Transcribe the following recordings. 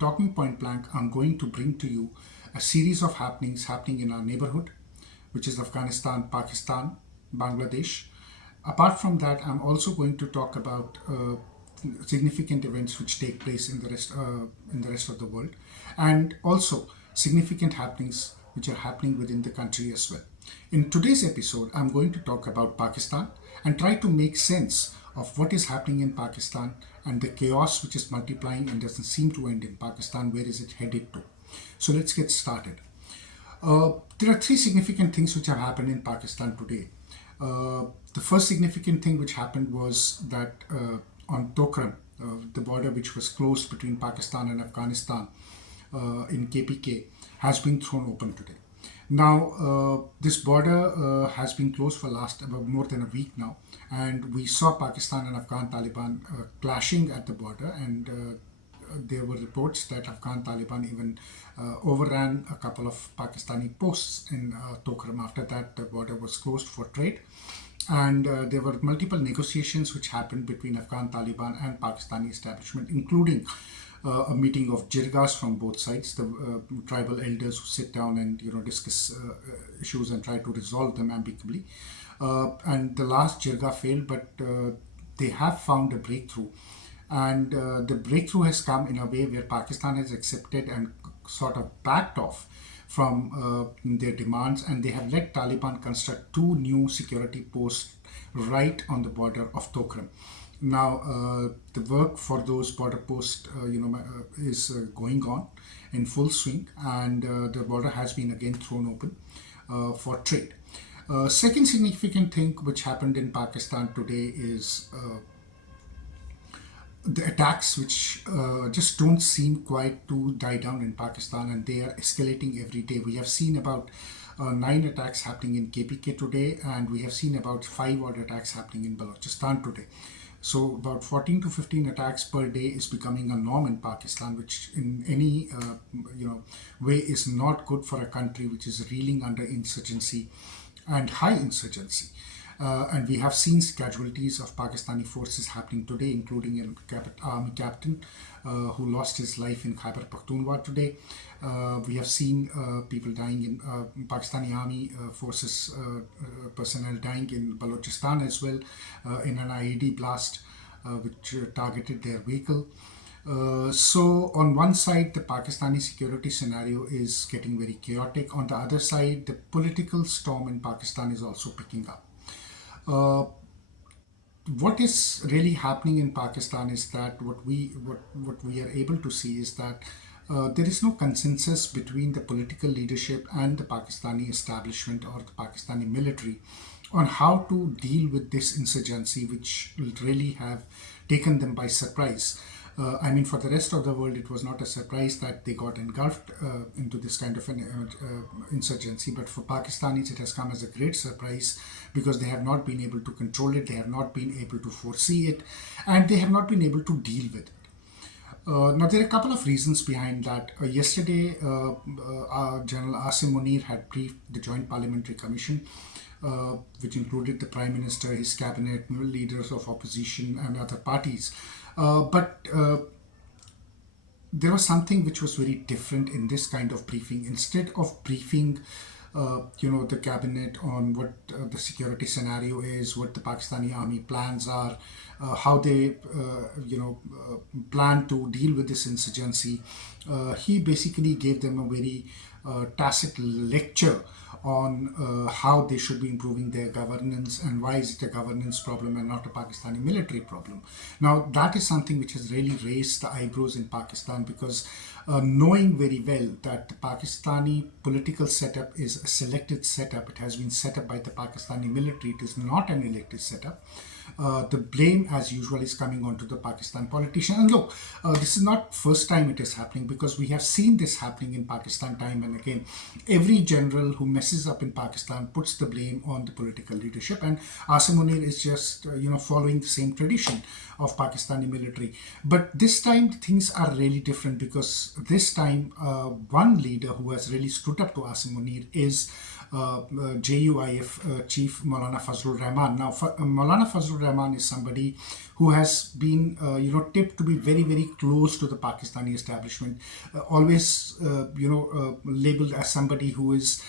talking point blank, I'm going to bring to you a series of happenings happening in our neighborhood, which is Afghanistan, Pakistan, Bangladesh. Apart from that, I'm also going to talk about significant events which take place in the rest of the world, and also significant happenings which are happening within the country as well. In today's episode, I'm going to talk about Pakistan and try to make sense of what is happening in Pakistan and the chaos which is multiplying and doesn't seem to end in Pakistan. Where is it headed to? So let's get started. There are three significant things which have happened in Pakistan today. The first significant thing which happened was that on Tokram, the border which was closed between Pakistan and Afghanistan in KPK, has been thrown open today. Now, this border has been closed for last about more than a week now, and we saw Pakistan and Afghan Taliban clashing at the border, and there were reports that Afghan Taliban even overran a couple of Pakistani posts in Tokram. After that, the border was closed for trade, and there were multiple negotiations which happened between Afghan Taliban and Pakistani establishment, including a meeting of jirgas from both sides, the tribal elders who sit down and discuss issues and try to resolve them amicably. And the last jirga failed, but they have found a breakthrough. And the breakthrough has come in a way where Pakistan has accepted and sort of backed off from their demands, and they have let Taliban construct two new security posts right on the border of Tokram. Now, the work for those border posts, is going on in full swing, and the border has been again thrown open for trade. Second significant thing which happened in Pakistan today is the attacks which just don't seem quite to die down in Pakistan, and they are escalating every day. We have seen about 9 attacks happening in KPK today, and we have seen about 5 odd attacks happening in Balochistan today. So about 14 to 15 attacks per day is becoming a norm in Pakistan, which in any way is not good for a country which is reeling under insurgency and high insurgency. And we have seen casualties of Pakistani forces happening today, including a army captain who lost his life in Khyber Pakhtunkhwa today. We have seen people dying in Pakistani army forces, personnel dying in Balochistan as well in an IED blast which targeted their vehicle. So on one side, the Pakistani security scenario is getting very chaotic. On the other side, the political storm in Pakistan is also picking up. What is really happening in Pakistan is that what we are able to see is that there is no consensus between the political leadership and the Pakistani establishment or the Pakistani military on how to deal with this insurgency, which will really have taken them by surprise. For the rest of the world, it was not a surprise that they got engulfed into this kind of an insurgency. But for Pakistanis, it has come as a great surprise because they have not been able to control it, they have not been able to foresee it, and they have not been able to deal with it. Now, there are a couple of reasons behind that. Yesterday, General Asim Munir had briefed the Joint Parliamentary Commission, which included the Prime Minister, his cabinet, leaders of opposition and other parties. But there was something which was very different in this kind of briefing. Instead of briefing the cabinet on what the security scenario is, what the Pakistani army plans are, how they plan to deal with this insurgency, he basically gave them a very tacit lecture on how they should be improving their governance and why is it a governance problem and not a Pakistani military problem. Now, that is something which has really raised the eyebrows in Pakistan, because knowing very well that the Pakistani political setup is a selected setup, it has been set up by the Pakistani military, it is not an elected setup. The blame, as usual, is coming onto the Pakistan politician. And look, this is not first time it is happening, because we have seen this happening in Pakistan time and again. Every general who messes up in Pakistan puts the blame on the political leadership, and Asim Munir is just following the same tradition of Pakistani military. But this time things are really different, because this time one leader who has really stood up to Asim Munir is JUIF chief Maulana Fazlur Rahman. Now, Maulana Fazlur Rahman is somebody who has been, tipped to be very, very close to the Pakistani establishment, always, labeled as somebody who is,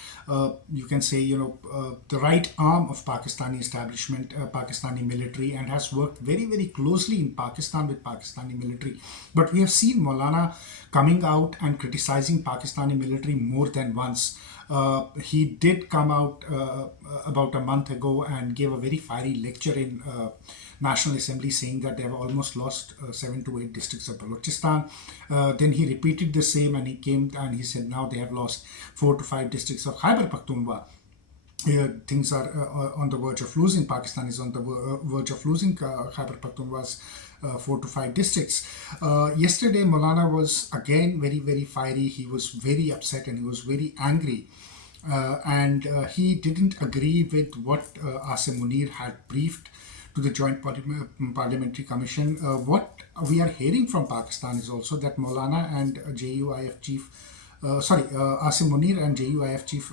you can say, the right arm of Pakistani establishment, Pakistani military, and has worked very, very closely in Pakistan with Pakistani military. But we have seen Maulana coming out and criticizing Pakistani military more than once. He did come out about a month ago and gave a very fiery lecture in National Assembly saying that they have almost lost 7 to 8 districts of Balochistan. Then he repeated the same and he came and he said now they have lost 4 to 5 districts of Khyber Pakhtunkhwa. Things are on the verge of losing. Pakistan is on the verge of losing Khyber Pakhtunkhwa's 4 to 5 districts. Yesterday, Maulana was again very, very fiery. He was very upset and he was very angry. And he didn't agree with what Asim Munir had briefed to the Joint Parliamentary Commission. What we are hearing from Pakistan is also that Maulana and JUIF chief, Asim Munir and JUIF chief,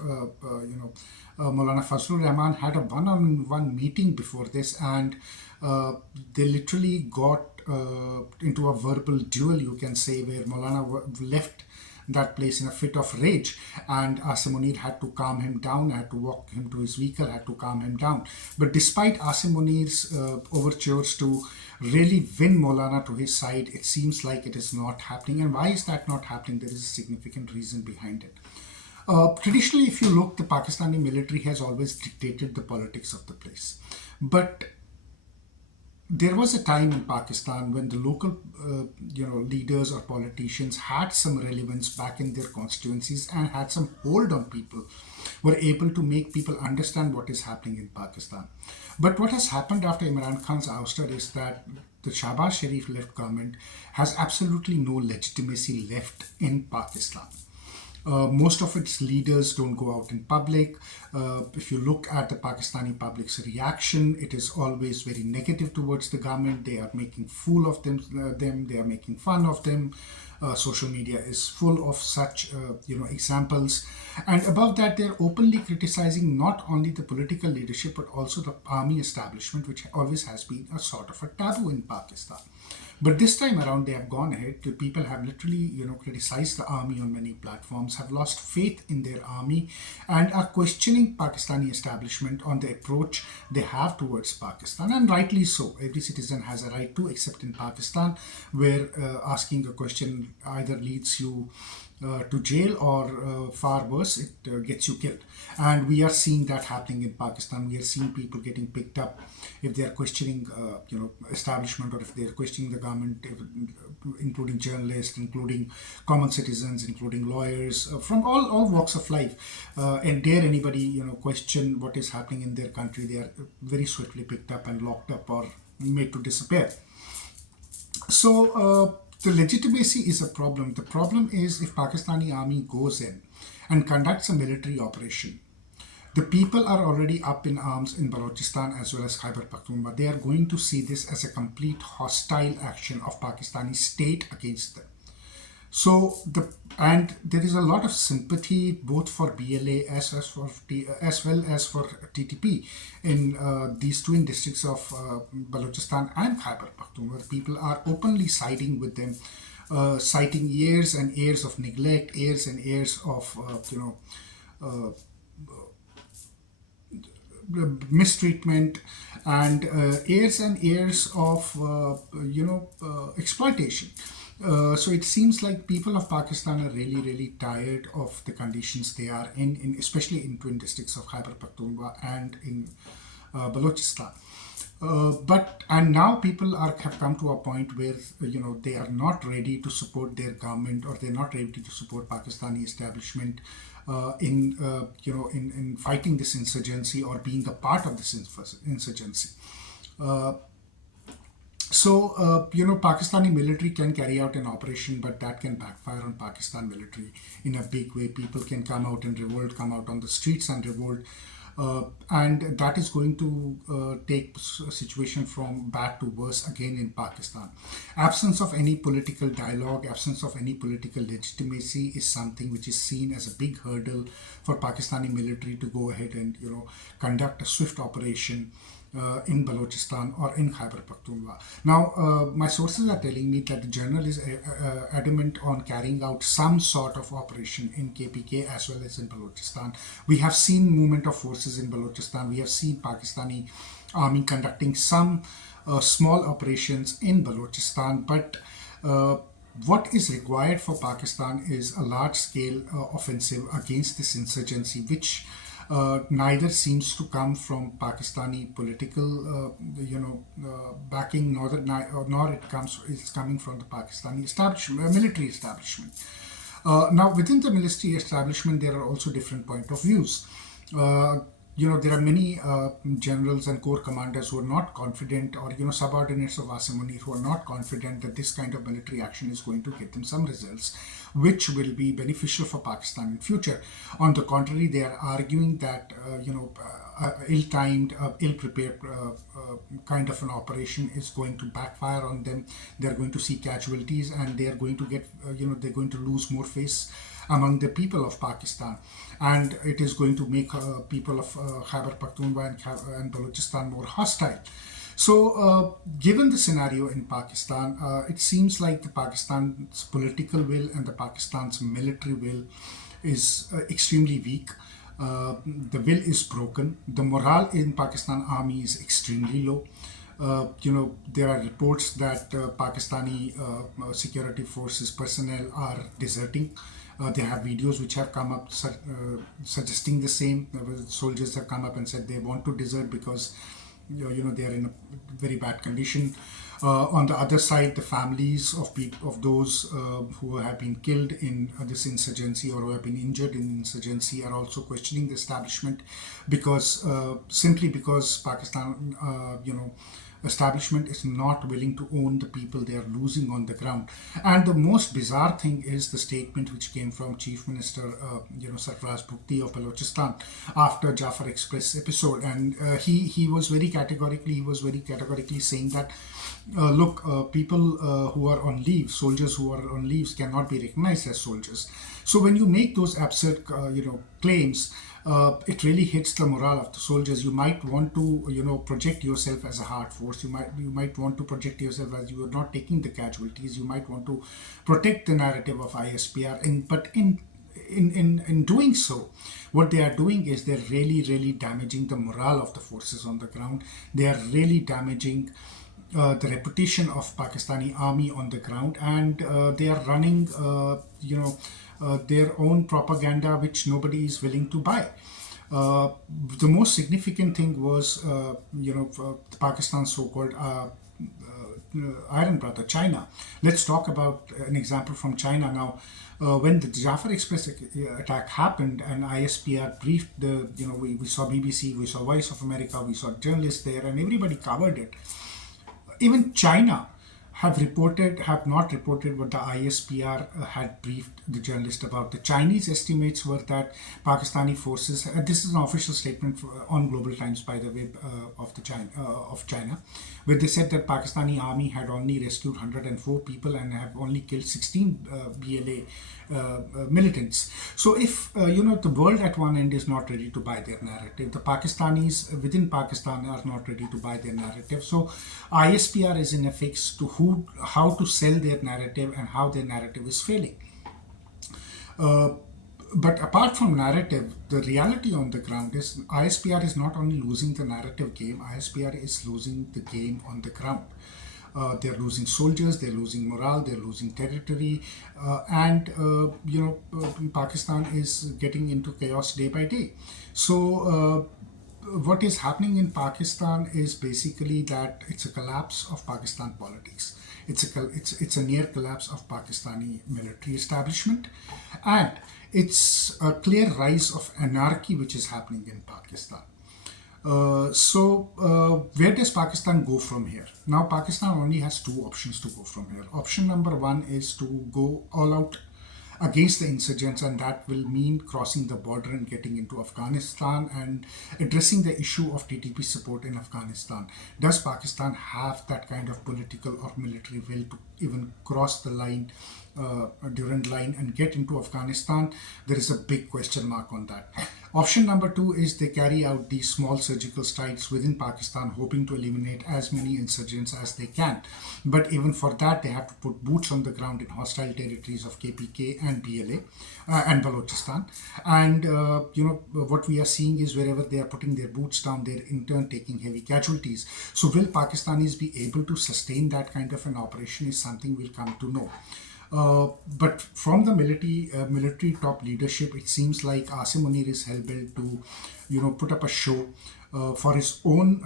Maulana Fazlur Rahman had a one-on-one meeting before this, and they literally got into a verbal duel, you can say, where Maulana left that place in a fit of rage, and Asim Munir had to calm him down, had to walk him to his vehicle, had to calm him down. But despite Asim Munir's overtures to really win Maulana to his side, it seems like it is not happening. And why is that not happening? There is a significant reason behind it. Traditionally, if you look, the Pakistani military has always dictated the politics of the place. But there was a time in Pakistan when the local, leaders or politicians had some relevance back in their constituencies and had some hold on people, were able to make people understand what is happening in Pakistan. But what has happened after Imran Khan's ouster is that the Shahbaz Sharif-led government has absolutely no legitimacy left in Pakistan. Most of its leaders don't go out in public. If you look at the Pakistani public's reaction, it is always very negative towards the government. They are making fool of them. They are making fun of them. Social media is full of such, examples. And above that, they're openly criticizing not only the political leadership, but also the army establishment, which always has been a sort of a taboo in Pakistan. But this time around, they have gone ahead. The people have literally, criticized the army on many platforms, have lost faith in their army, and are questioning Pakistani establishment on the approach they have towards Pakistan. And rightly so. Every citizen has a right to, except in Pakistan, where asking a question either leads you to jail or far worse, it gets you killed. And we are seeing that happening in Pakistan. We are seeing people getting picked up if they are questioning, establishment, or if they are questioning the government, including journalists, including common citizens, including lawyers, from all walks of life. And dare anybody, question what is happening in their country, they are very swiftly picked up and locked up or made to disappear. So, the legitimacy is a problem. The problem is if Pakistani army goes in and conducts a military operation, the people are already up in arms in Balochistan as well as Khyber Pakhtunkhwa. They are going to see this as a complete hostile action of Pakistani state against them. So and there is a lot of sympathy both for BLA as well as for TTP in these twin districts of Balochistan and Khyber Pakhtunkhwa. People are openly siding with them, citing years and years of neglect, years and years of mistreatment, and years and years of exploitation. So it seems like people of Pakistan are really, really tired of the conditions they are in especially in twin districts of Khyber Pakhtunkhwa and in Balochistan. And now people have come to a point where they are not ready to support their government, or they're not ready to support Pakistani establishment in fighting this insurgency or being a part of this insurgency. Pakistani military can carry out an operation, but that can backfire on Pakistan military in a big way. People can come out and revolt, come out on the streets and revolt. And that is going to take a situation from bad to worse again in Pakistan. Absence of any political dialogue, absence of any political legitimacy is something which is seen as a big hurdle for Pakistani military to go ahead and conduct a swift operation in Balochistan or in Khyber Pakhtunkhwa. Now, my sources are telling me that the journal is adamant on carrying out some sort of operation in KPK as well as in Balochistan. We have seen movement of forces in Balochistan. We have seen Pakistani army conducting some small operations in Balochistan, but what is required for Pakistan is a large-scale offensive against this insurgency, which neither seems to come from Pakistani political, backing, nor it's coming from the Pakistani establishment, military establishment. Now, within the military establishment, there are also different point of views. There are many generals and corps commanders who are not confident, or subordinates of Asim Munir who are not confident that this kind of military action is going to get them some results which will be beneficial for Pakistan in future. On the contrary, they are arguing that ill-timed, ill-prepared kind of an operation is going to backfire on them. They are going to see casualties, and they are going to get, they're going to lose more face among the people of Pakistan, and it is going to make people of Khyber Pakhtunkhwa and Balochistan more hostile. So, given the scenario in Pakistan, it seems like the Pakistan's political will and the Pakistan's military will is extremely weak. The will is broken. The morale in Pakistan army is extremely low. There are reports that Pakistani security forces personnel are deserting. They have videos which have come up suggesting the same. Soldiers have come up and said they want to desert because they are in a very bad condition. On the other side, the families of those who have been killed in this insurgency or who have been injured in insurgency are also questioning the establishment because simply because Pakistan, establishment is not willing to own the people they are losing on the ground. And the most bizarre thing is the statement which came from Chief Minister, Sarfaraz Bhukti of Balochistan after Jafar Express episode, and he was very categorically saying that look, people who are on leave, soldiers who are on leaves cannot be recognized as soldiers. So when you make those absurd, claims, it really hits the morale of the soldiers. You might want to, project yourself as a hard force. You might want to project yourself as you are not taking the casualties. You might want to protect the narrative of ISPR. But in doing so, what they are doing is they're really damaging the morale of the forces on the ground. They are really damaging the reputation of Pakistani army on the ground, and they are running, their own propaganda which nobody is willing to buy. The most significant thing was, Pakistan's so-called iron brother, China. Let's talk about an example from China now. When the Jafar Express attack happened and ISPR briefed we saw BBC, we saw Voice of America, we saw journalists there, and everybody covered it. Even China have not reported what the ISPR had briefed the journalist about. The Chinese estimates were that Pakistani forces, this is an official statement on Global Times, by the way, of China, where they said that Pakistani army had only rescued 104 people and have only killed 16 BLA militants. So if the world at one end is not ready to buy their narrative, the Pakistanis within Pakistan are not ready to buy their narrative. So ISPR is in a fix to how to sell their narrative and how their narrative is failing. But apart from narrative, the reality on the ground is ISPR is not only losing the narrative game, ISPR is losing the game on the ground. They're losing soldiers, they're losing morale, they're losing territory, and Pakistan is getting into chaos day by day. So what is happening in Pakistan is basically that it's a collapse of Pakistan politics. It's a near collapse of Pakistani military establishment, and it's a clear rise of anarchy which is happening in Pakistan. Where does Pakistan go from here? Now, Pakistan only has two options to go from here. Option number one is to go all out against the insurgents, and that will mean crossing the border and getting into Afghanistan and addressing the issue of TTP support in Afghanistan. Does Pakistan have that kind of political or military will to even cross the line, Durand line, and get into Afghanistan? There is a big question mark on that. Option number two is they carry out these small surgical strikes within Pakistan, hoping to eliminate as many insurgents as they can. But even for that, they have to put boots on the ground in hostile territories of KPK and BLA and Balochistan. And what we are seeing is wherever they are putting their boots down, they're in turn taking heavy casualties. So will Pakistanis be able to sustain that kind of an operation is something we'll come to know. But from the military top leadership, it seems like Asim Munir is hell-bent to, put up a show for his own,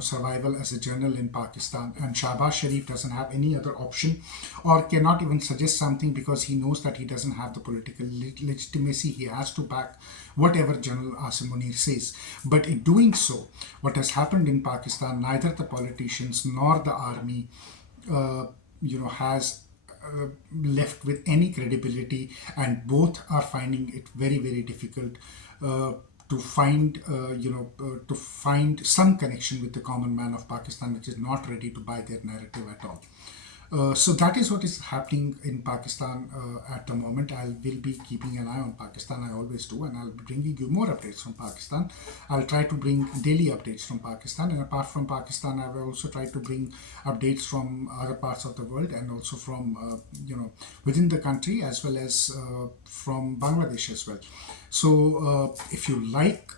survival as a general in Pakistan. And Shahbaz Sharif doesn't have any other option, or cannot even suggest something, because he knows that he doesn't have the political legitimacy. He has to back whatever General Asim Munir says. But in doing so, what has happened in Pakistan, neither the politicians nor the army has left with any credibility, and both are finding it very, very difficult to find to find some connection with the common man of Pakistan, which is not ready to buy their narrative at all. So that is what is happening in Pakistan at the moment. I will be keeping an eye on Pakistan, I always do, and I'll be bringing you more updates from Pakistan. I'll try to bring daily updates from Pakistan, and apart from Pakistan, I will also try to bring updates from other parts of the world, and also from within the country, as well as from Bangladesh as well. So if you like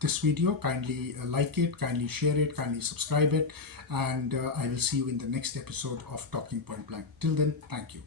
this video, kindly like it, kindly share it, kindly subscribe it, and I will see you in the next episode of Talking Point Blank. Till then, thank you.